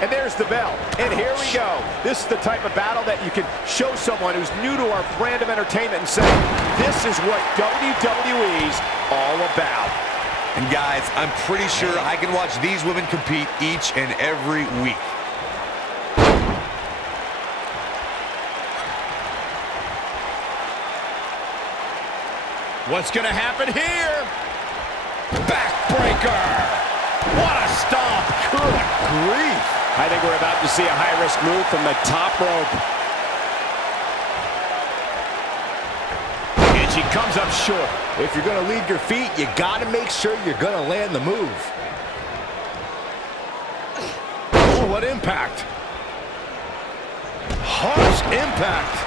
And there's the bell. And here we go. This is the type of battle that you can show someone who's new to our brand of entertainment and say, this is what WWE's all about. And guys, I'm pretty sure I can watch these women compete each and every week. What's going to happen here? Backbreaker! What a stomp! Good grief! I think we're about to see a high-risk move from the top rope. And she comes up short. If you're going to leave your feet, you got to make sure you're going to land the move. Oh, what impact! Harsh impact!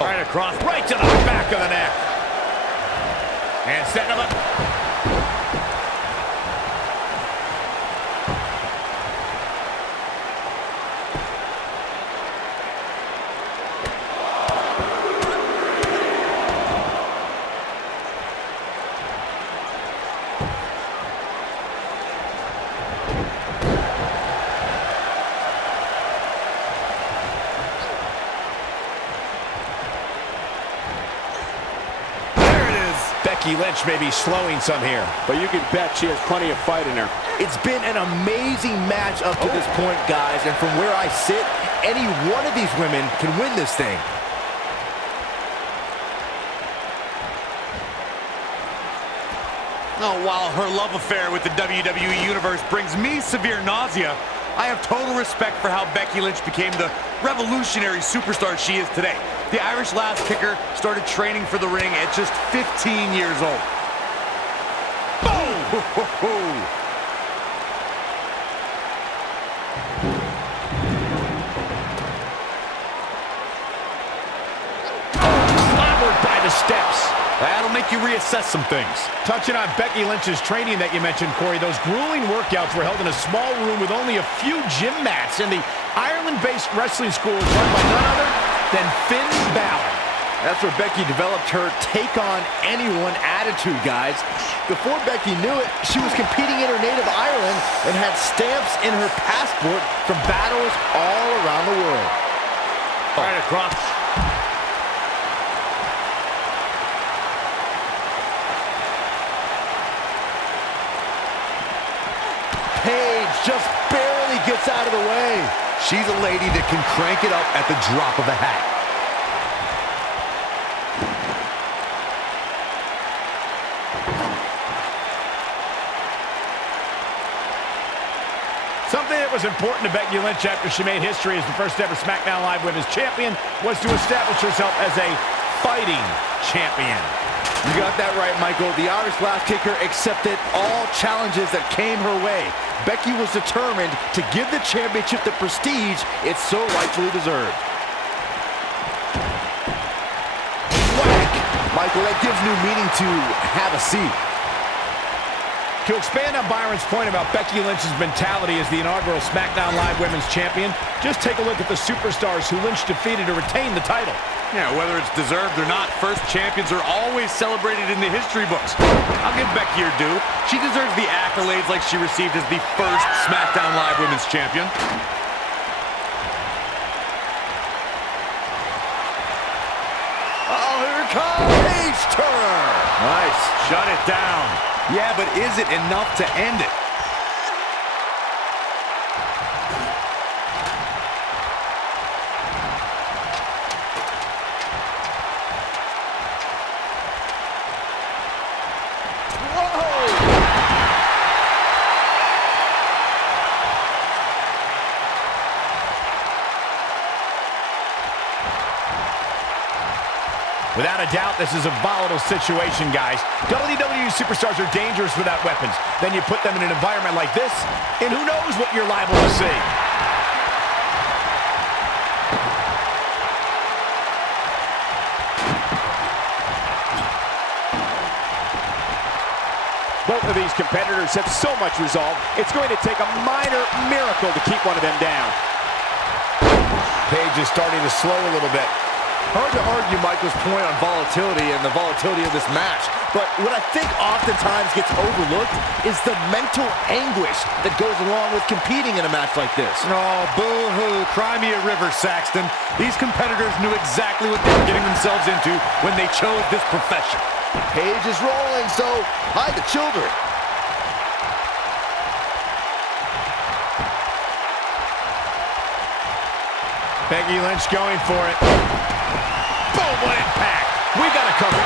Right across, right to the back of the neck. And setting him up. Becky Lynch may be slowing some here, but you can bet she has plenty of fight in her. It's been an amazing match up to this point, guys, and from where I sit, any one of these women can win this thing. Oh, while her love affair with the WWE Universe brings me severe nausea, I have total respect for how Becky Lynch became the revolutionary superstar she is today. The Irish Last Kicker started training for the ring at just 15 years old. Boom! Clobbered by the steps. That'll make you reassess some things. Touching on Becky Lynch's training that you mentioned, Corey, those grueling workouts were held in a small room with only a few gym mats, and the Ireland-based wrestling school was run by none other than Finn Balor. That's where Becky developed her take-on-anyone attitude, guys. Before Becky knew it, she was competing in her native Ireland and had stamps in her passport from battles all around the world. Right across. Paige just barely gets out of the way. She's a lady that can crank it up at the drop of a hat. Something that was important to Becky Lynch after she made history as the first ever SmackDown Live Women's Champion was to establish herself as a fighting champion. You got that right, Michael. The Irish Last Kicker accepted all challenges that came her way. Becky was determined to give the championship the prestige it so rightfully deserved. Whack! Michael, that gives new meaning to have a seat. To expand on Byron's point about Becky Lynch's mentality as the inaugural SmackDown Live Women's Champion, just take a look at the superstars who Lynch defeated to retain the title. Yeah, whether it's deserved or not, first champions are always celebrated in the history books. I'll give Becky her due. She deserves the accolades like she received as the first SmackDown Live Women's Champion. Oh, here it comes! Page turner! Nice. Shut it down. Yeah, but is it enough to end it? Without a doubt, this is a volatile situation, guys. WWE superstars are dangerous without weapons. Then you put them in an environment like this, and who knows what you're liable to see. Both of these competitors have so much resolve, it's going to take a minor miracle to keep one of them down. Paige is starting to slow a little bit. Hard to argue Michael's point on volatility and the volatility of this match, but what I think oftentimes gets overlooked is the mental anguish that goes along with competing in a match like this. Oh, boo-hoo. Cry me a river, Saxton. These competitors knew exactly what they were getting themselves into when they chose this profession. Page is rolling, so hide the children. Becky Lynch going for it. Boom, what impact. We got to cover.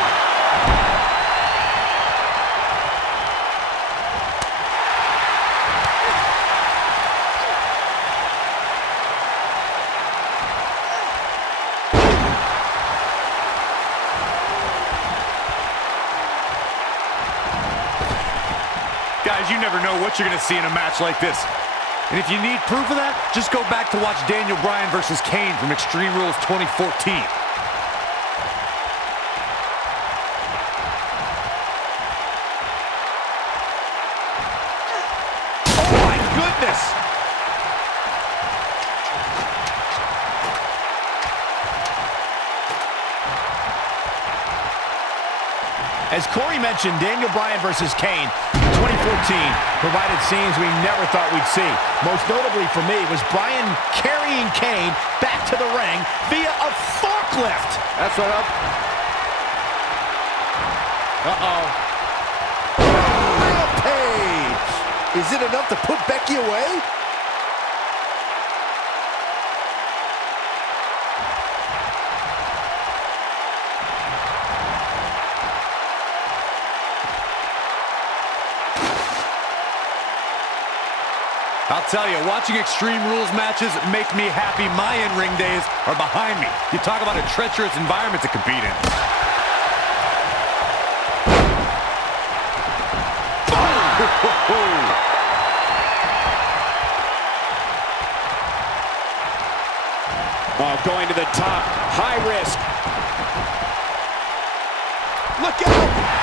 Guys, you never know what you're going to see in a match like this. And if you need proof of that, just go back to watch Daniel Bryan versus Kane from Extreme Rules 2014. Oh my goodness! As Corey mentioned, Daniel Bryan versus Kane in 2014 provided scenes we never thought we'd see. Most notably for me was Bryan carrying Kane back to the ring via a forklift. That's right up. Uh-oh. Rampage! Is it enough to put Becky away? I'll tell you, watching Extreme Rules matches make me happy my in-ring days are behind me. You talk about a treacherous environment to compete in. Oh, going to the top, high risk. Look out!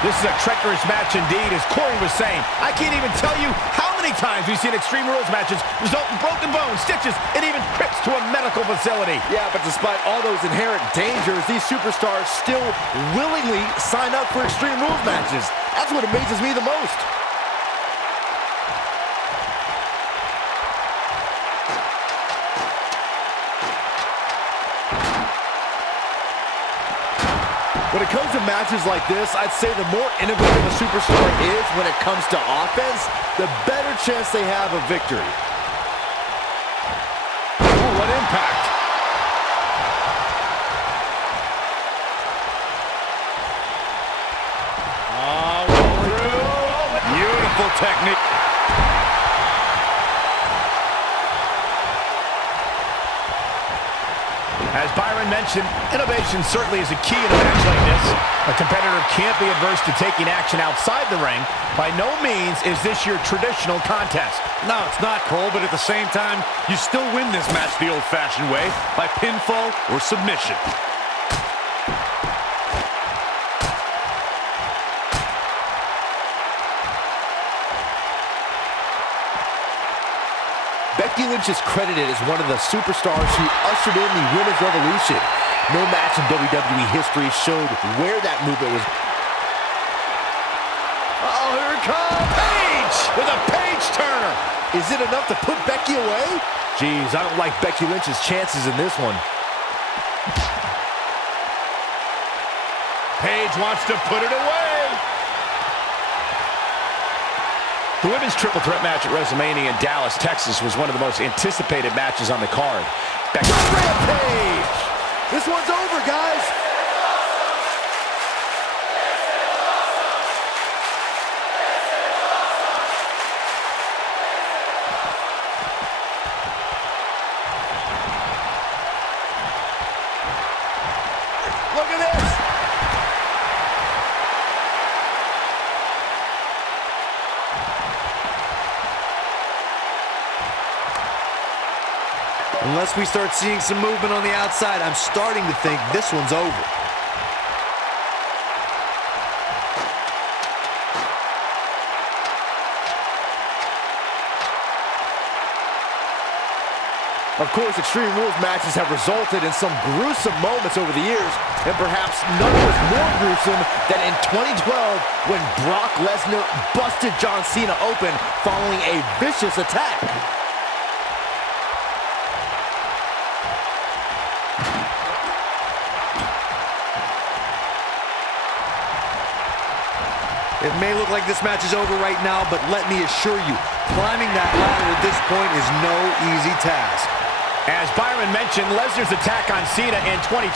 This is a treacherous match indeed, as Corey was saying. I can't even tell you how many times we've seen Extreme Rules matches result in broken bones, stitches, and even trips to a medical facility. Yeah, but despite all those inherent dangers, these superstars still willingly sign up for Extreme Rules matches. That's what amazes me the most. When it comes to matches like this, I'd say the more innovative a superstar is when it comes to offense, the better chance they have of victory. Ooh, what impact. Through. Beautiful technique. As Byron mentioned, innovation certainly is a key in a match like this. A competitor can't be adverse to taking action outside the ring. By no means is this your traditional contest. No, it's not, Cole, but at the same time, you still win this match the old-fashioned way, by pinfall or submission. Becky Lynch is credited as one of the superstars who ushered in the Women's Revolution. No match in WWE history showed where that movement was. Uh-oh, here it comes! Paige with a page turner. Is it enough to put Becky away? Jeez, I don't like Becky Lynch's chances in this one. Paige wants to put it away. The women's triple threat match at WrestleMania in Dallas, Texas was one of the most anticipated matches on the card. Rampage! This one's over, guys. Look at this. Unless we start seeing some movement on the outside, I'm starting to think this one's over. Of course, Extreme Rules matches have resulted in some gruesome moments over the years, and perhaps none was more gruesome than in 2012 when Brock Lesnar busted John Cena open following a vicious attack. It may look like this match is over right now, but let me assure you, climbing that ladder at this point is no easy task. As Byron mentioned, Lesnar's attack on Cena in 2012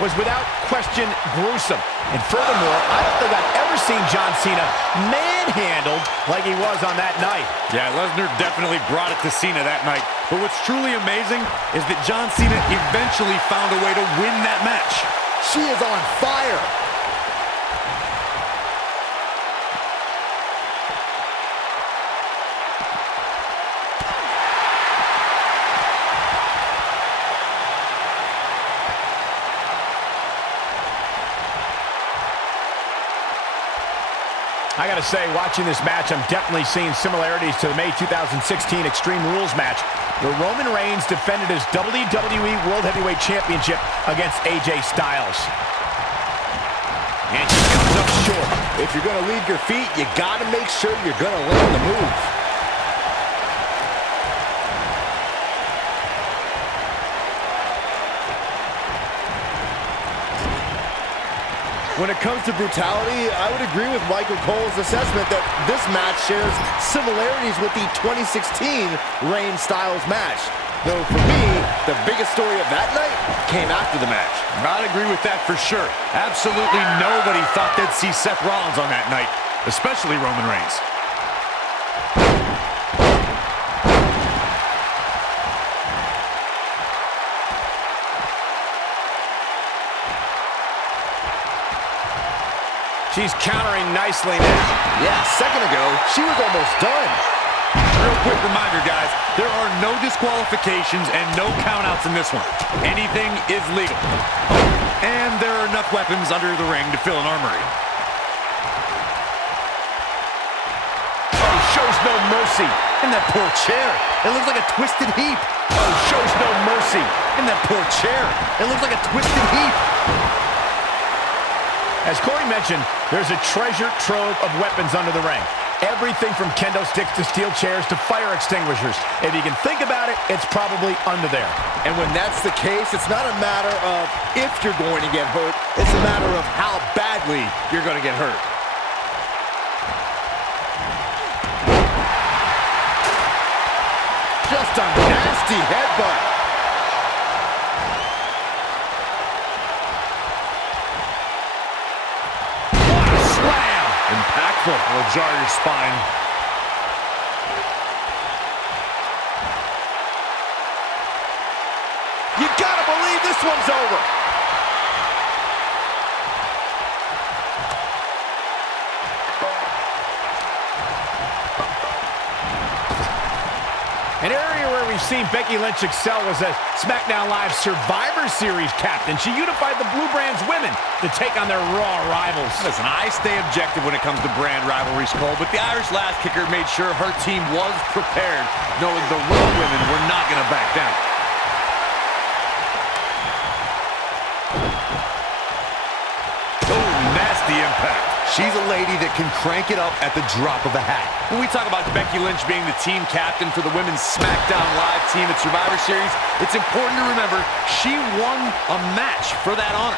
was without question gruesome. And furthermore, I don't think I've ever seen John Cena manhandled like he was on that night. Yeah, Lesnar definitely brought it to Cena that night. But what's truly amazing is that John Cena eventually found a way to win that match. She is on fire. I gotta say, watching this match, I'm definitely seeing similarities to the May 2016 Extreme Rules match, where Roman Reigns defended his WWE World Heavyweight Championship against AJ Styles. And she comes up short. If you're gonna leave your feet, you gotta make sure you're gonna land the move. When it comes to brutality, I would agree with Michael Cole's assessment that this match shares similarities with the 2016 Reigns-Styles match. Though for me, the biggest story of that night came after the match. I'd agree with that for sure. Absolutely nobody thought they'd see Seth Rollins on that night, especially Roman Reigns. She's countering nicely now. Yeah, a second ago, she was almost done. Real quick reminder, guys, there are no disqualifications and no countouts in this one. Anything is legal. And there are enough weapons under the ring to fill an armory. Oh, shows no mercy. And that poor chair, it looks like a twisted heap. Oh, shows no mercy. And that poor chair, it looks like a twisted heap. As Corey mentioned, there's a treasure trove of weapons under the ring. Everything from kendo sticks to steel chairs to fire extinguishers. If you can think about it, it's probably under there. And when that's the case, it's not a matter of if you're going to get hurt, it's a matter of how badly you're going to get hurt. Just a nasty headbutt. Impactful. It'll jar your spine. You gotta believe this one's over. An area where we've seen Becky Lynch excel was as SmackDown Live Survivor Series captain. She unified the Blue Brand's women to take on their Raw rivals. Listen, I stay objective when it comes to brand rivalries, Cole, but the Irish Last Kicker made sure her team was prepared, knowing the Raw women were not going to back down. Oh, nasty impact. She's a lady that can crank it up at the drop of a hat. When we talk about Becky Lynch being the team captain for the Women's SmackDown Live team at Survivor Series, it's important to remember she won a match for that honor.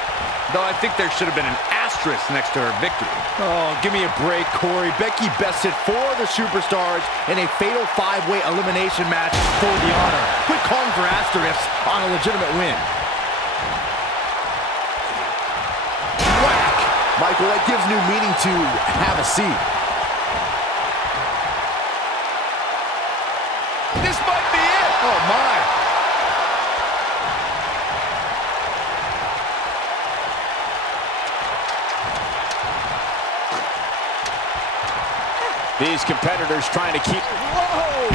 Though I think there should have been an asterisk next to her victory. Oh, give me a break, Corey. Becky bested 4 of the superstars in a fatal 5-way elimination match for the honor. Quit calling for asterisks on a legitimate win. Michael, that gives new meaning to have a seat. This might be it. Oh, my. These competitors trying to keep... Whoa!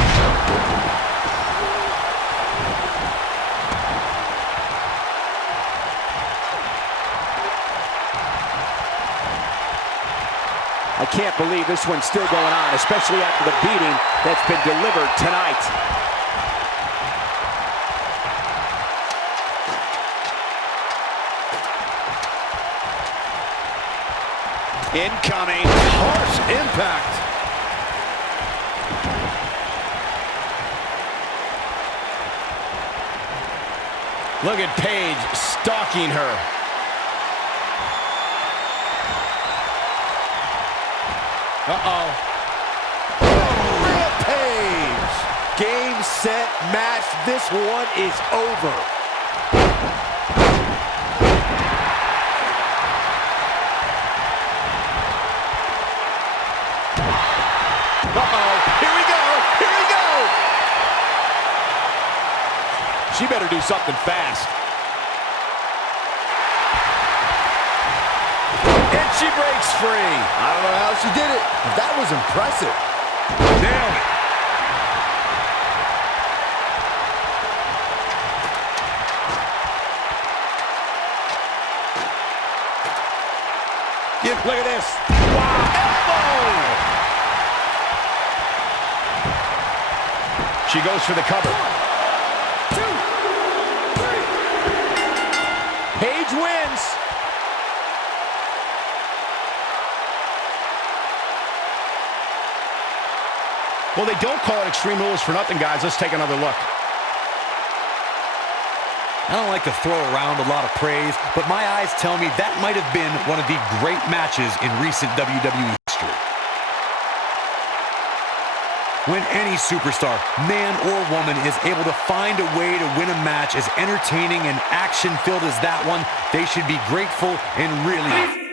I can't believe this one's still going on, especially after the beating that's been delivered tonight. Incoming. Harsh impact. Look at Paige stalking her. Uh-oh. Rampage. Game, set, match. This one is over. Uh-oh. Here we go. Here we go. She better do something fast. And she breaks free. I don't know how she did it, but that was impressive. Nailed it. Look at this. Wow. Elbow. She goes for the cover. 1, 2, 3. Paige wins. Well, they don't call it Extreme Rules for nothing, guys. Let's take another look. I don't like to throw around a lot of praise, but my eyes tell me that might have been one of the great matches in recent WWE history. When any superstar, man or woman, is able to find a way to win a match as entertaining and action-filled as that one, they should be grateful and really